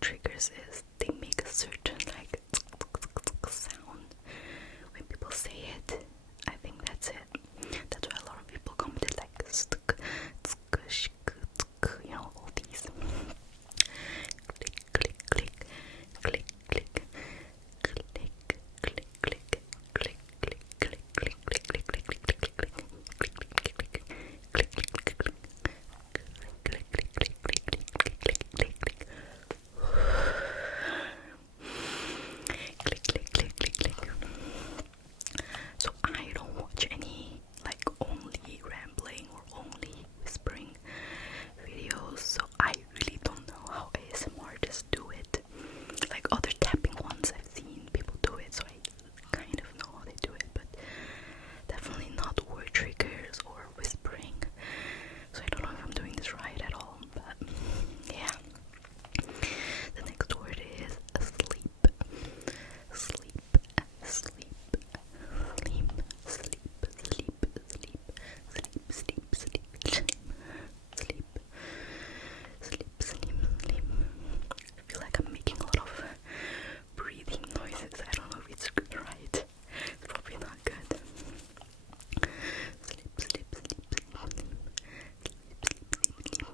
triggers is they make a certain like sound when people say it. I think that's it. That's why a lot of people commented like you know, all these click click click click click click click click click click click click click click click click click click so I don't watch any like only rambling or only whispering videos, so I really don't know how ASMR artists do it. Like other tapping ones I've seen people do it, so I kind of know how they do it, but definitely not word triggers or whispering. So I don't know if I'm doing this right at all, but yeah. The next word is sleep. Sleep, sleep, sleep, sleep, sleep, sleep, sleep, sleep, sleep, sleep, sleep, sleep, sleep, sleep. I feel like I'm making a lot of breathing noises. I don't know if it's good, right? It's probably not good. Sleep, sleep, sleep, sleep, sleep, sleep,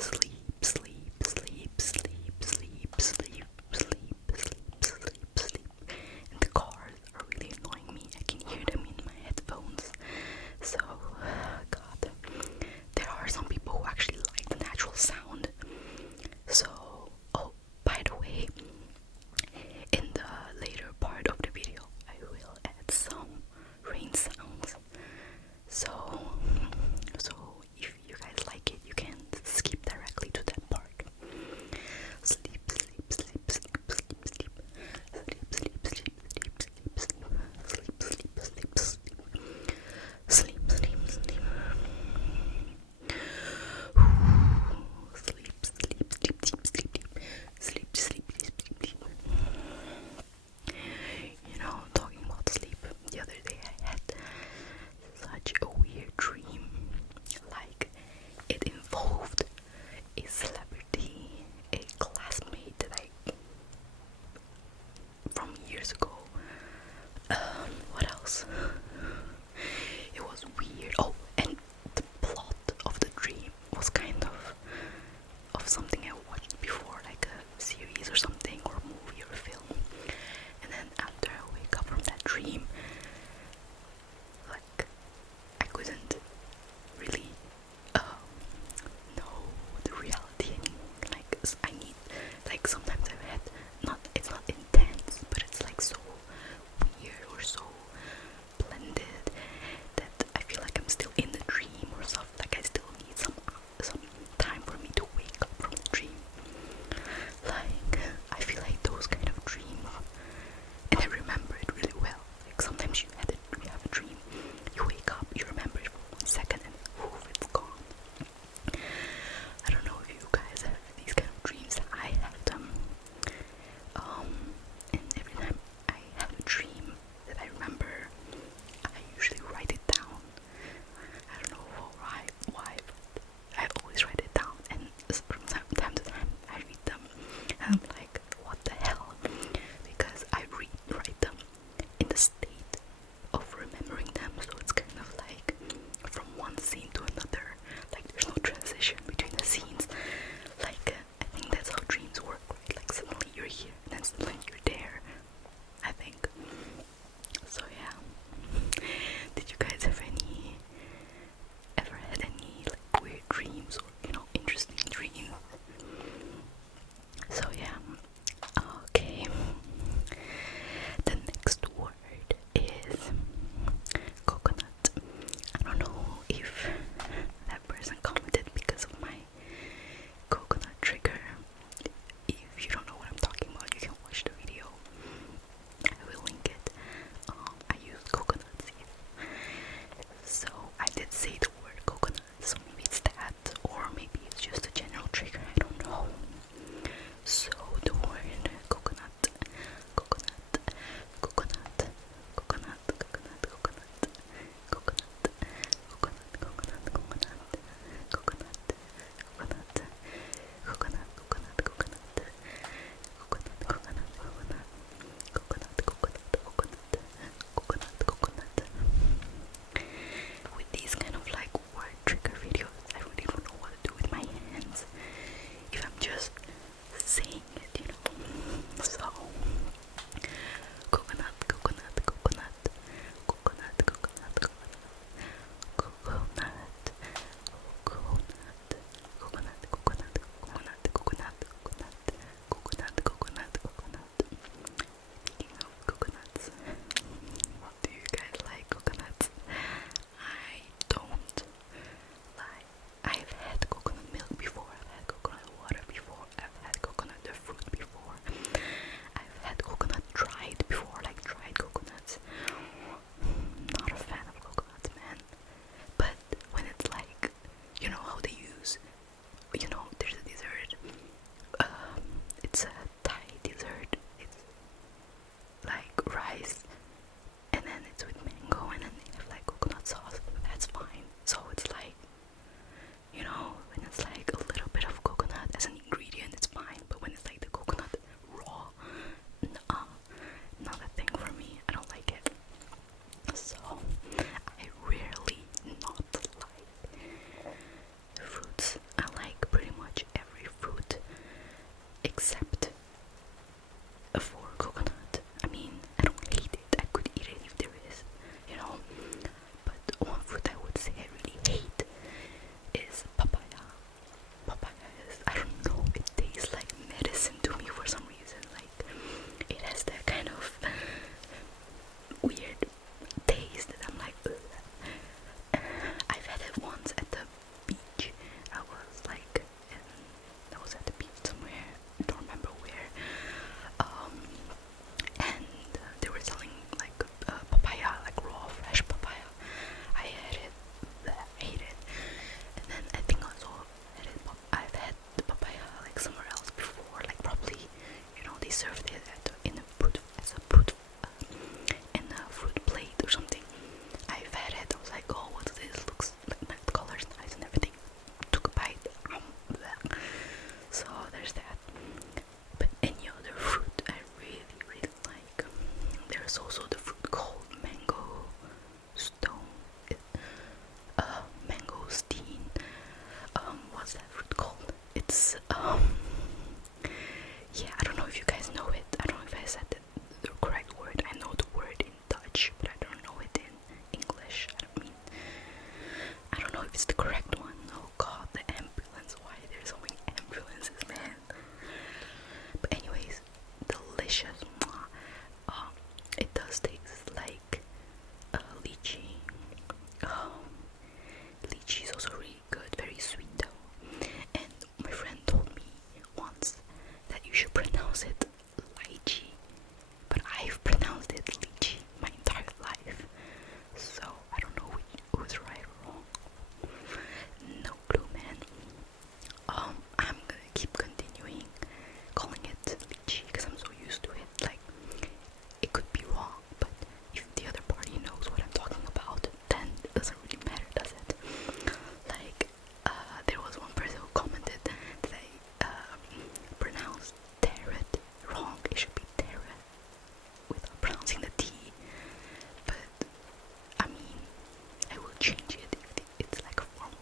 sleep, sleep, sleep, sleep, sleep, sleep, sleep, sleep, sleep, sleep, sleep, sleep, sleep, sleep. And the cars are really annoying me. I can hear them in my headphones. So, God, there are some people who actually like the natural sound. So, oh, by the way, in the later part of the video, I will add some rain sounds. So if you guys like it, you can skip directly to that part. Sleep, sleep, sleep, sleep, sleep, sleep, sleep, sleep, sleep, sleep, sleep, sleep, sleep, sleep, sleep, sleep, sleep, sleep, sleep. Sleep, sleep, sleep, sleep, sleep, sleep, sleep, sleep, sleep. You know, talking about sleep, the other day I had such a weird dream. Like, it involved a celebrity, a classmate that I from years ago. What else? It was weird. Oh, and the plot of the dream was kind of something I watched before, like a series or something, or a movie or a film. And then after I wake up from that dream, like, I couldn't really know the reality anymore. Like, I need, like, sometimes I've had, it's not intense, but it's like so weird or so blended that I feel like I'm still in the dream or stuff. Like, I still need some time for me to wake up from the dream. Like, I feel like those kind of dreams, and I remember it really well. Like, sometimes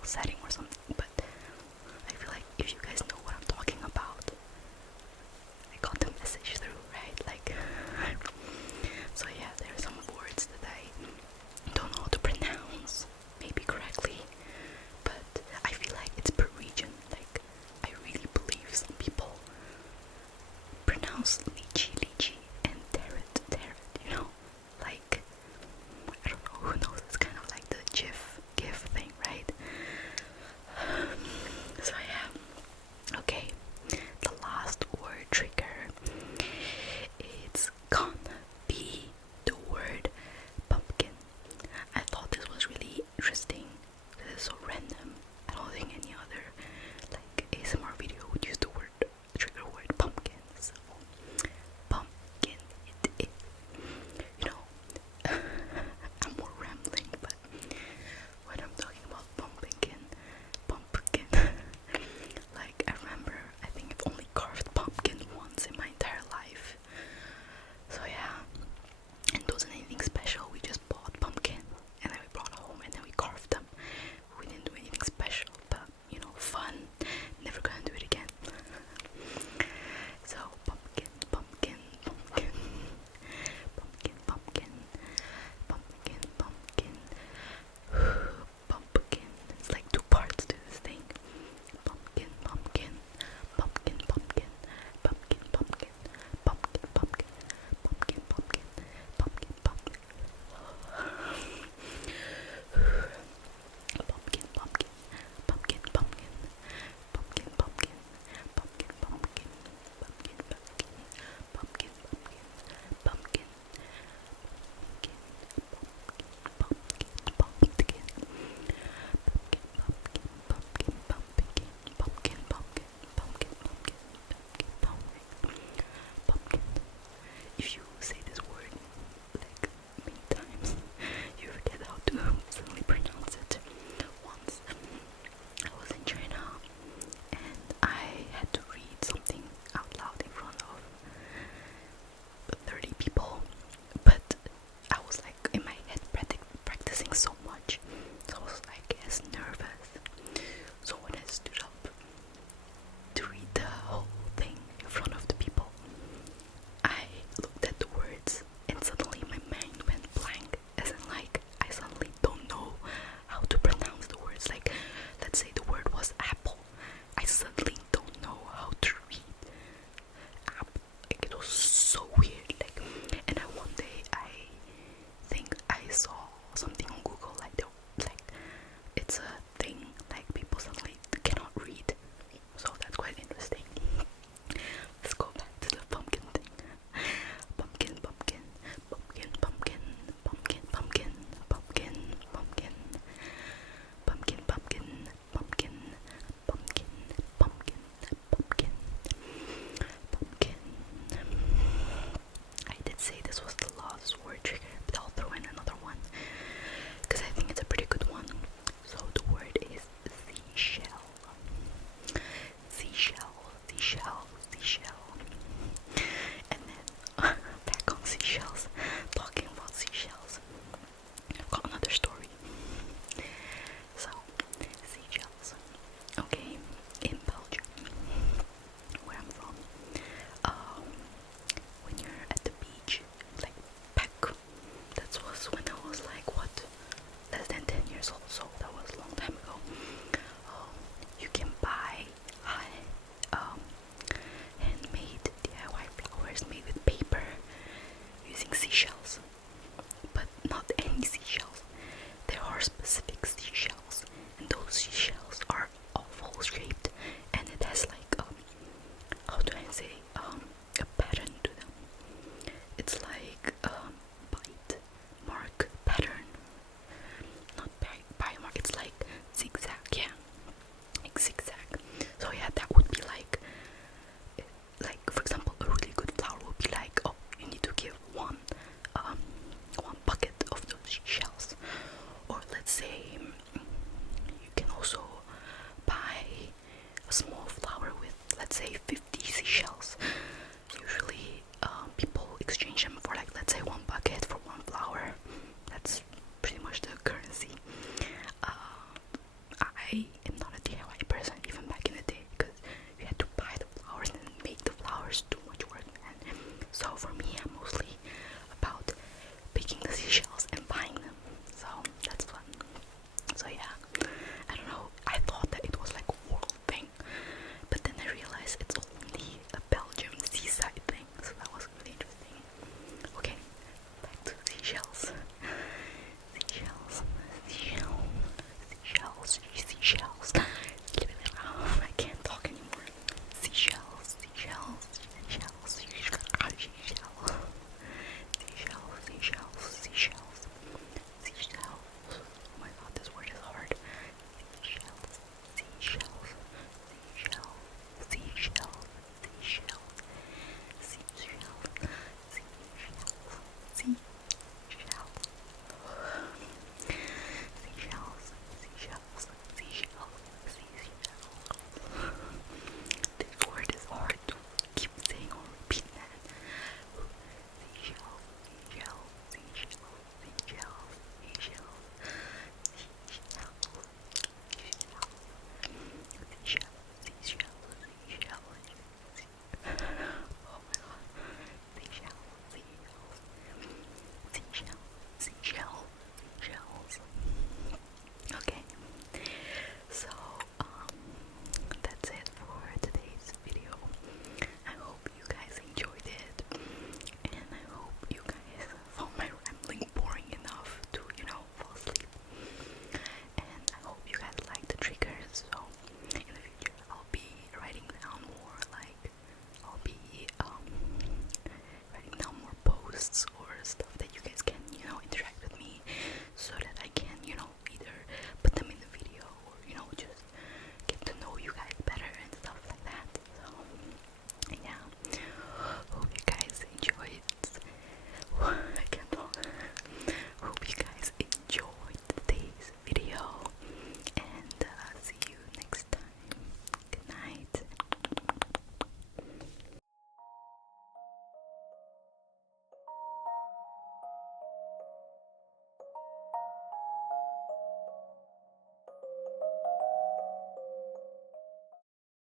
setting